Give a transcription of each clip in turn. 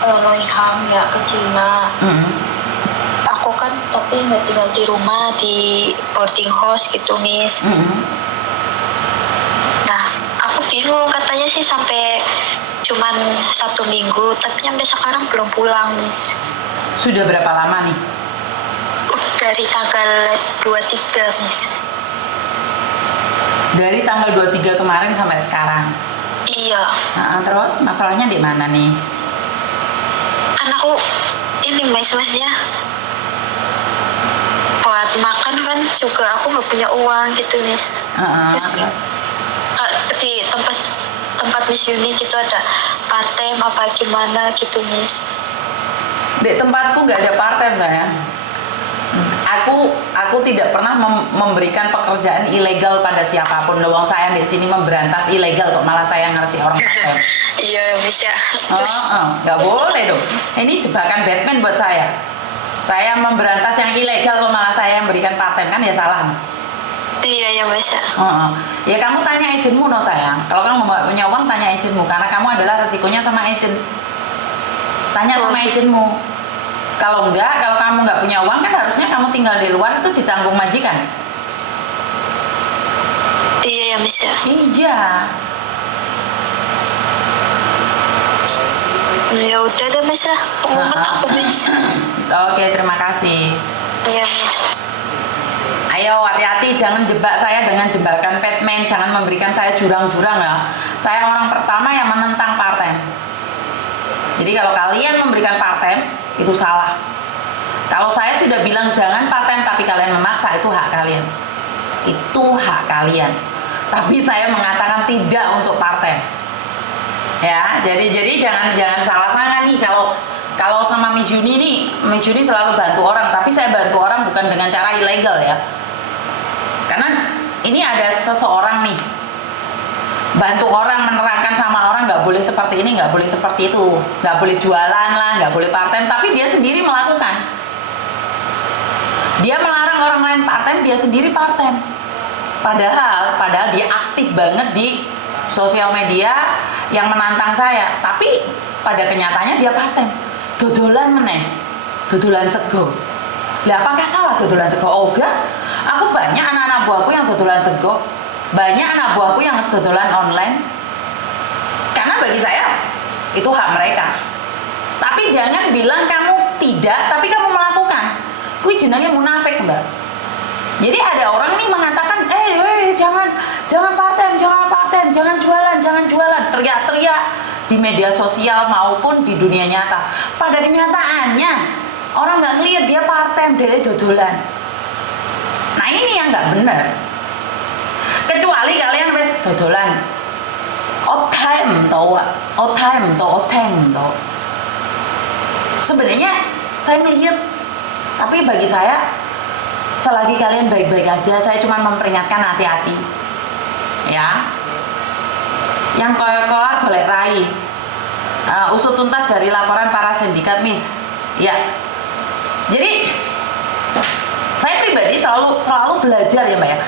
Loiham ya ke Cina. Aku kan tapi nggak tinggal di rumah, di boarding house gitu, Miss. Nah, aku bingung, katanya sih sampai cuman 1 minggu, tapi sampai sekarang belum pulang, Miss. Sudah berapa lama nih? Dari tanggal 23, Miss. Dari tanggal 23 kemarin sampai sekarang? Iya. Nah, terus masalahnya di mana nih? Kan aku ini, Miss-Miss-nya buat makan kan juga aku nggak punya uang gitu, Miss. Terus di tempat Miss Yuni gitu ada part-time apa gimana gitu, Miss? Di tempatku nggak ada part-time, sayang. Aku tidak pernah memberikan pekerjaan ilegal pada siapapun. Lawang saya di sini memberantas ilegal, kok malah saya ngasih orang part-time. Iya, bisa. Nggak boleh dong. Ini jebakan Batman buat saya. Saya memberantas yang ilegal, kok malah saya yang berikan part-time, kan ya salah. Iya, ya bisa. Ya kamu tanya agenmu, no sayang. Kalau kamu nggak punya uang, tanya agenmu, karena kamu adalah resikonya sama agen. Tanya sama agenmu. Kalau kamu nggak punya uang, kan harusnya kamu tinggal di luar itu ditanggung majikan. Iya, ya bisa. Iya. Ya udah deh, Miss ya. Mumet aku, Miss. Oke, terima kasih. Iya, Miss. Ayo hati-hati, jangan jebak saya dengan jebakan Batman. Jangan memberikan saya jurang-jurang ya. Saya orang pertama yang menentang part-time. Jadi kalau kalian memberikan part-time, itu salah. Kalau saya sudah bilang jangan part-time tapi kalian memaksa, itu hak kalian. Itu hak kalian. Tapi saya mengatakan tidak untuk part-time. Ya, jadi jangan salah sangka nih kalau sama Miss Yuni nih, Miss Yuni selalu bantu orang, tapi saya bantu orang bukan dengan cara ilegal ya. Karena ini ada seseorang nih bantu orang, menerangkan sama orang nggak boleh seperti ini, nggak boleh seperti itu, nggak boleh jualan lah, nggak boleh part-time, tapi dia sendiri melakukan. Dia melarang orang lain part-time, dia sendiri part-time. Padahal dia aktif banget di sosial media yang menantang saya, tapi pada kenyataannya dia part-time. Dodolan meneh, dodolan sego. Lah apakah salah dodolan sego? Oh enggak. Aku banyak anak-anak buahku yang dodolan sego. Banyak anak buahku yang dodolan online. Karena bagi saya itu hak mereka. Tapi jangan bilang kamu tidak, tapi kamu melakukan. Kui jenenge munafik, Mbak. Jadi ada orang nih mengatakan, jangan part-time, jangan jualan, teriak-teriak di media sosial maupun di dunia nyata. Pada kenyataannya orang nggak ngeliat dia part-time, dia dodolan. Nah ini yang nggak benar. Kecuali kalian wes dodolan time to. Sebenarnya saya ngeliat, tapi bagi saya selagi kalian baik-baik aja, saya cuma memperingatkan hati-hati ya. Yang koar-koar boleh raih. Usut tuntas dari laporan para sindikat, Miss. Ya. Jadi saya pribadi selalu belajar ya, Mbak ya,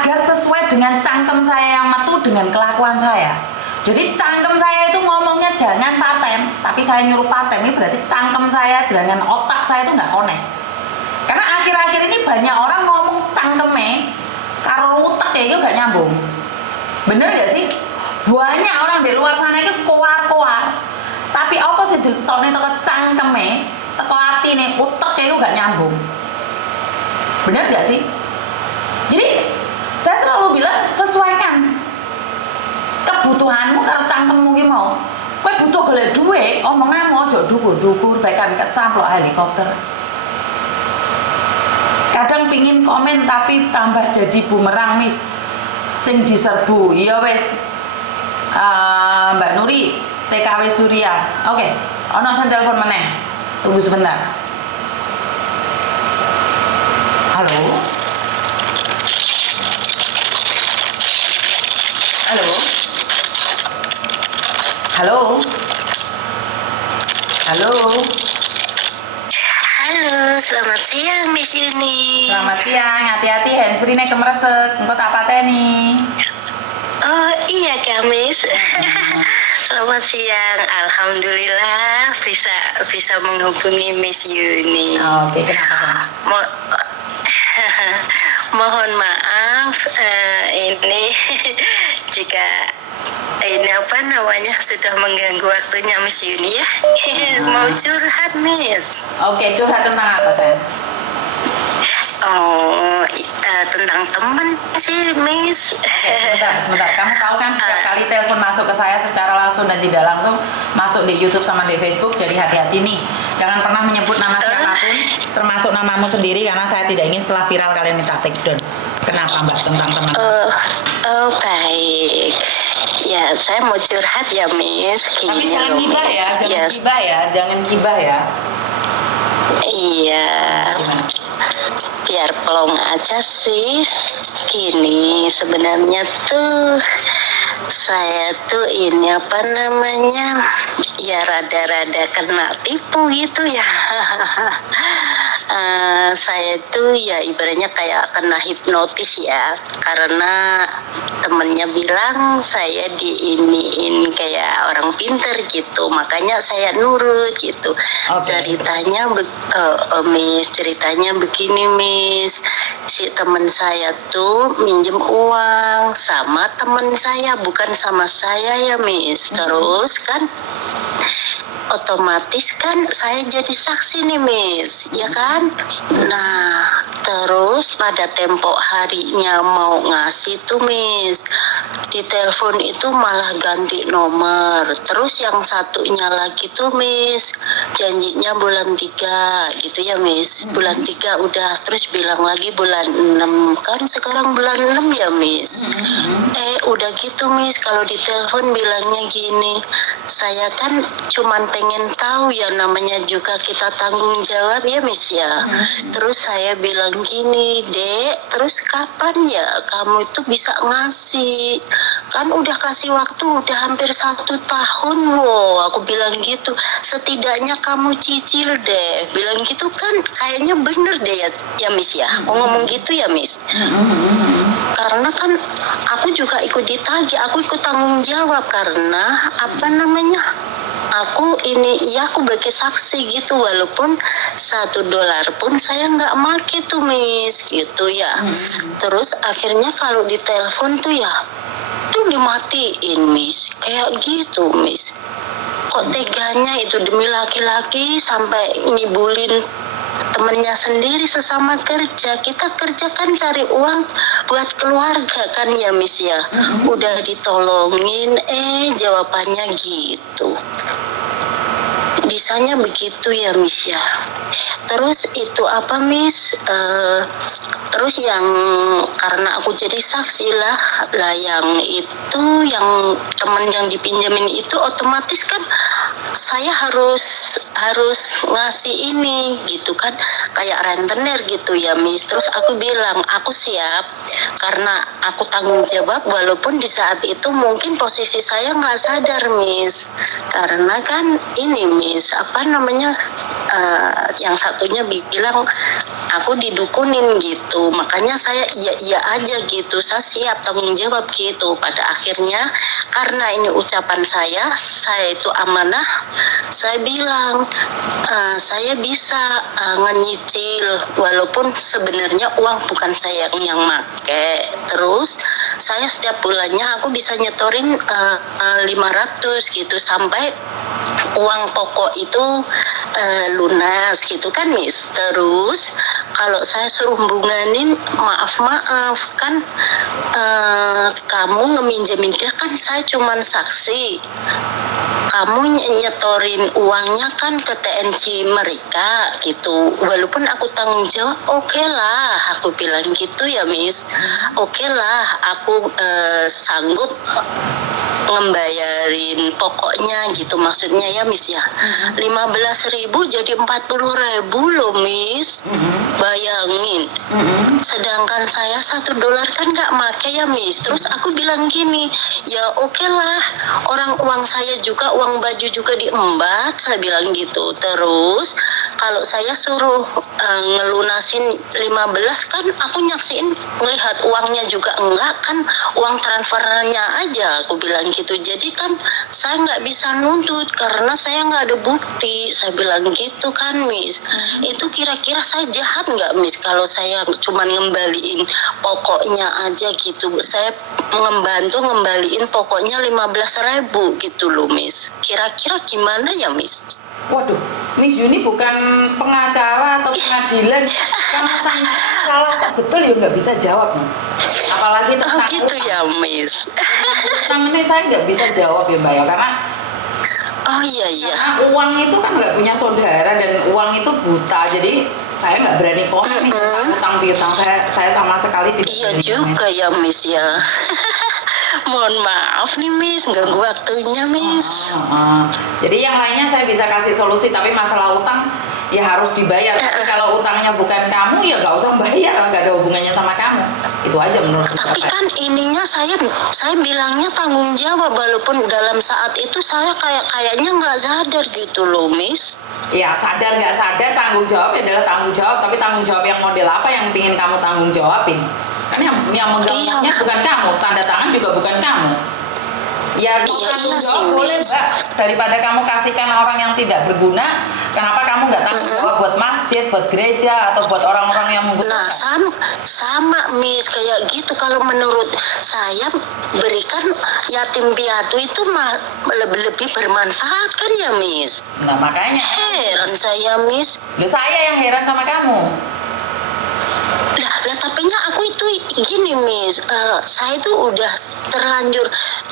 agar sesuai dengan cangkem saya yang metu dengan kelakuan saya. Jadi cangkem saya itu ngomongnya jangan part-time, tapi saya nyuruh part-time, ini berarti cangkem saya dengan otak saya itu nggak connect. Karena akhir-akhir ini banyak orang ngomong cangkeme karo utek ya itu nggak nyambung. Bener nggak sih? Banyak orang di luar sana itu koar-koar, tapi apa sih ditone teko cangkeme, teko atine utek itu nggak nyambung. Bener nggak sih? Jadi saya selalu bilang sesuaikan kebutuhanmu karo cangkemmu ki mau. Kowe butuh golek duit, omonganmu aja dukur-dukur bahkan kesamplok helikopter. Kadang pingin komen tapi tambah jadi bumerang, Miss. Sing diserbu. Iya wes. Mbak Nuri TKW Surya. Oke, ono sing telepon meneh. Tunggu sebentar. Halo. Halo. Halo. Halo. Halo, selamat siang Miss Yuni. Selamat siang, hati-hati handphone-nya kemeresek, engko tak pateni. Oh iya Kak Miss. Selamat siang. Alhamdulillah bisa menghubungi Miss Yuni. Oke, kenapa? Mohon maaf ini jika ini sudah mengganggu waktunya Miss Yuni ya. Mau curhat Miss. Oke, curhat tentang apa sayang? Tentang teman sih Miss. Sebentar. Kamu tahu kan setiap kali telepon masuk ke saya secara langsung dan tidak langsung masuk di YouTube sama di Facebook, jadi hati-hati nih. Jangan pernah menyebut nama siapapun, termasuk namamu sendiri, karena saya tidak ingin setelah viral kalian minta take down. Kenapa Mbak tentang teman? Baik. Ya, saya mau curhat ya Miss. Tapi jangan gibah ya, jangan gibah ya. Iya. Biar pelong aja sih. Gini, sebenarnya tuh saya tuh ini ya rada-rada kena tipu gitu ya. Saya tuh ya ibaratnya kayak kena hipnotis ya, karena temennya bilang saya diiniin kayak orang pinter gitu, makanya saya nurut gitu. Okay. Ceritanya begini Miss, si teman saya tuh minjem uang sama teman saya, bukan sama saya ya Miss. Terus kan otomatis kan saya jadi saksi nih Miss, ya kan? Nah, terus pada tempo harinya mau ngasih tuh Miss, di telepon itu malah ganti nomor. Terus yang satunya lagi tuh Miss, janjinya bulan 3 gitu ya Miss. Bulan 3 udah, terus bilang lagi bulan 6, kan sekarang bulan 6 ya Miss. Udah gitu Miss, kalau di telepon bilangnya gini, saya kan cuman pengen tahu ya, namanya juga kita tanggung jawab ya Miss ya. Terus saya bilang gini, Dek, terus kapan ya kamu itu bisa ngasih? Kan udah kasih waktu udah hampir 1 tahun loh. Aku bilang gitu, setidaknya kamu cicil deh. Bilang gitu kan kayaknya bener deh ya Miss ya. Aku ngomong gitu ya Miss. Karena kan aku juga ikut ditagih, aku ikut tanggung jawab karena aku sebagai saksi gitu, walaupun $1 pun saya nggak make tuh Miss gitu ya. Terus akhirnya kalau ditelepon tuh ya tuh dimatiin Miss, kayak gitu Miss. Kok teganya itu demi laki-laki sampai ngibulin temennya sendiri sesama kerja. Kita kerja kan cari uang buat keluarga kan ya Miss ya. Udah ditolongin jawabannya gitu. Bisanya begitu ya Miss ya. Terus itu apa Miss, terus yang karena aku jadi saksi lah yang itu, yang teman yang dipinjamin itu otomatis kan saya harus ngasih ini gitu kan, kayak rentenir gitu ya Miss. Terus aku bilang aku siap karena aku tanggung jawab, walaupun di saat itu mungkin posisi saya nggak sadar Miss, karena kan ini Miss yang satunya bilang aku didukunin gitu, makanya saya iya aja gitu, saya siap tanggung jawab gitu. Pada akhirnya karena ini ucapan saya itu amanah, saya bilang saya bisa ngenyicil walaupun sebenarnya uang bukan saya yang make. Terus saya setiap bulannya aku bisa nyetorin 500 gitu sampai uang pokok itu lunas gitu kan Miss. Terus kalau saya suruh bunganin, maaf kan kamu ngeminjemin dia kan saya cuman saksi, kamu nyetorin uangnya kan ke TNC mereka gitu, walaupun aku tanggung jawab, oke lah aku bilang gitu ya Miss. Oke lah aku sanggup ngembayarin pokoknya gitu, maksudnya ya Miss ya. 15.000 jadi 40.000 loh Miss. Bayangin. Sedangkan saya $1 kan nggak make ya Miss. Terus aku bilang gini, ya oke lah, uang saya juga, uang baju juga diembat, saya bilang gitu. Terus kalau saya suruh ngelunasin 15 kan aku nyaksiin melihat uangnya juga enggak kan, uang transfernya aja aku bilang gitu. Jadi kan saya nggak bisa nuntut karena saya nggak ada bukti, saya bilang gitu kan Miss. Itu kira-kira saya jahat nggak Miss kalau saya cuman ngembaliin pokoknya aja gitu? Saya membantu ngembaliin pokoknya 15.000 gitu loh Miss. Kira-kira gimana ya Miss? Waduh, Miss Yuni bukan pengacara atau pengadilan. Kamu tanya salah tak betul ya nggak bisa jawab. Apalagi Oh tentang gitu utang. ya Miss. Utang ini saya nggak bisa jawab ya Mbak ya, karena Oh iya iya. uang itu kan nggak punya saudara dan uang itu buta, jadi saya nggak berani komen nih tentang utang piutang. Saya sama sekali tidak Iya berani juga ya Miss ya. Mohon maaf nih Miss, ganggu waktunya Miss. Jadi yang lainnya saya bisa kasih solusi, tapi masalah utang ya harus dibayar. Tapi kalau utangnya bukan kamu ya nggak usah bayar, nggak ada hubungannya sama kamu. Itu aja menurut Tapi saya. kan ininya saya bilangnya tanggung jawab, walaupun dalam saat itu saya kayaknya nggak sadar gitu loh Miss. Ya sadar nggak sadar, tanggung jawab adalah tanggung jawab, tapi tanggung jawab yang model apa yang ingin kamu tanggung jawabin? Kan yang megangnya Iya. bukan kamu, tanda tangan juga bukan kamu. Ya kalau Iya, tanggung iya sih, jawab boleh Miss. Mbak, daripada kamu kasihkan orang yang tidak berguna, kenapa kamu nggak tanggung jawab buat masjid, buat gereja, atau buat orang-orang yang Nah, membutuhkan? sama Miss kayak gitu. Kalau menurut saya berikan yatim piatu itu lebih bermanfaat kan ya Miss. Nah makanya, Heran saya Miss. loh, saya yang heran sama kamu. Lah tapinya aku itu gini Miss, saya itu udah terlanjur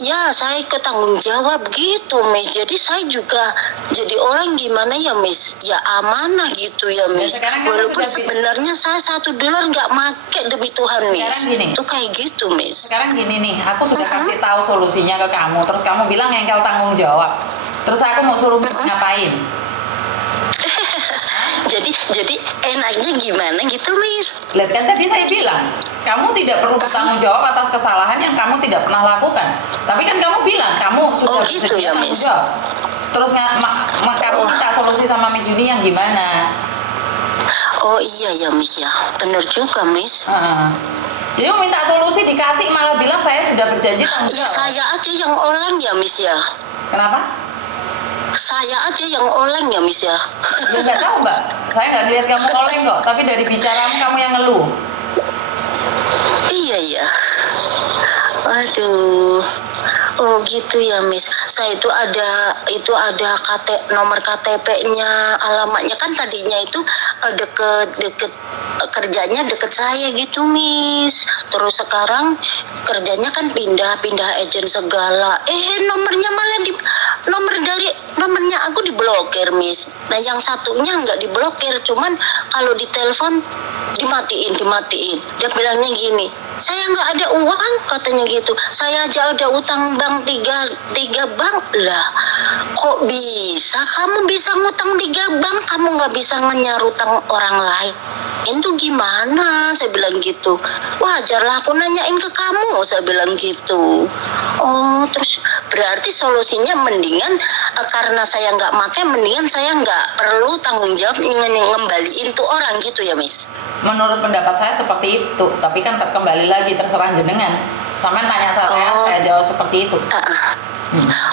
ya saya ikut tanggung jawab gitu Miss. Jadi saya juga jadi orang gimana ya Miss, ya amanah gitu ya Miss. sekarang kamu Walaupun sudah sebenarnya saya $1 nggak make demi Tuhan Miss. Sekarang gini. Itu kayak gitu Miss. Sekarang gini nih, aku sudah kasih tahu solusinya ke kamu, terus kamu bilang engkel tanggung jawab. Terus aku mau suruh ngapain? Jadi enaknya gimana gitu Miss? Lihat kan tadi saya bilang, kamu tidak perlu bertanggung jawab atas kesalahan yang kamu tidak pernah lakukan. Tapi kan kamu bilang kamu sudah Oh, gitu bersedia ya, tanggung Miss. jawab. Terus kamu minta solusi sama Miss Yuni yang gimana? Oh iya ya Miss ya, bener juga Miss. Heeh. Jadi mau minta solusi dikasih malah bilang saya sudah berjanji tanggung Ya jawab. saya aja yang oleng ya Miss ya. Kenapa? Saya aja yang oleng ya Miss ya. Ya nggak tahu Mbak. Saya nggak lihat kamu oleng kok. Tapi dari bicaramu kamu yang ngeluh. Iya ya. Aduh. Oh gitu ya Miss. Saya itu ada nomor KTP-nya, alamatnya kan tadinya itu deket kerjanya deket saya gitu Miss. Terus sekarang kerjanya kan pindah agent segala. Nomornya aku diblokir Miss. Nah yang satunya nggak diblokir, cuman kalau ditelepon dimatiin. Dia bilangnya gini, saya nggak ada uang katanya gitu. Saya aja ada utang bank tiga bank lah. Kok bisa kamu bisa ngutang 3 bank, kamu nggak bisa utang orang lain? Itu gimana? Saya bilang gitu. Wajarlah aku nanyain ke kamu, saya bilang gitu. Oh, terus berarti solusinya mendingan karena saya nggak pakai, mendingan saya nggak perlu tanggung jawab ngembaliin tuh orang gitu ya Miss. Menurut pendapat saya seperti itu. Tapi kan kembali lagi terserah jenengan. Sampai tanya saya jawab seperti itu.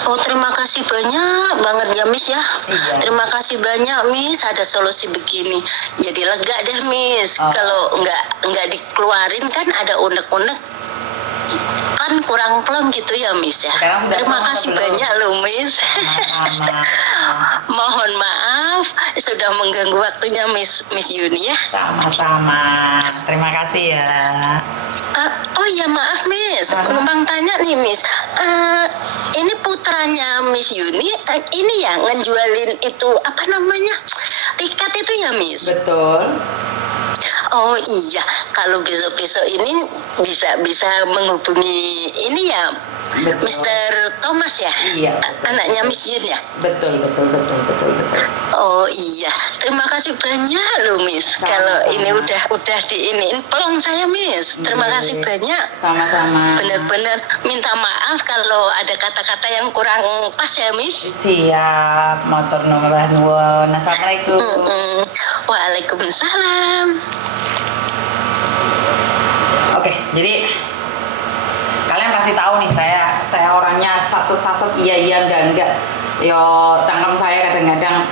Oh terima kasih banyak banget ya Miss ya. Iya. Terima kasih banyak Miss, ada solusi begini. Jadi lega deh Miss. Oh. Kalau nggak dikeluarin kan ada unek-unek kan kurang plong gitu ya Miss ya. Sekarang sudah Terima plong kasih atau belum? banyak loh Miss. Sama-sama. Mohon maaf sudah mengganggu waktunya Miss Yuni ya. Sama-sama. Terima kasih ya. Oh ya maaf Miss, numpang tanya nih Miss. Ini putranya Miss Yuni ini ya ngejualin itu apa namanya ikat itu ya Miss. Betul. Oh iya, kalau besok-besok ini bisa menghubungi ini ya Betul. Mr. Thomas ya. Iya. Anaknya Miss Yun ya. Betul. Oh iya, terima kasih banyak loh Miss. Sama-sama. Kalau ini udah diiniin pelong saya Miss. Terima Iya. kasih banyak. Sama-sama. Bener-bener minta maaf kalau ada kata-kata yang kurang pas ya Miss. Siap, motor nomor nuwun. Assalamualaikum. Waalaikumsalam. Oke, jadi kalian pasti tahu nih saya orangnya satset iya enggak. Yo cangkem saya kadang-kadang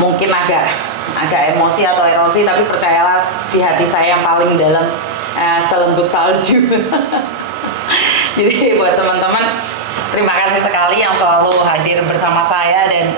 mungkin agak emosi atau erosi, tapi percayalah di hati saya yang paling dalam selembut salju. Jadi buat teman-teman, terima kasih sekali yang selalu hadir bersama saya dan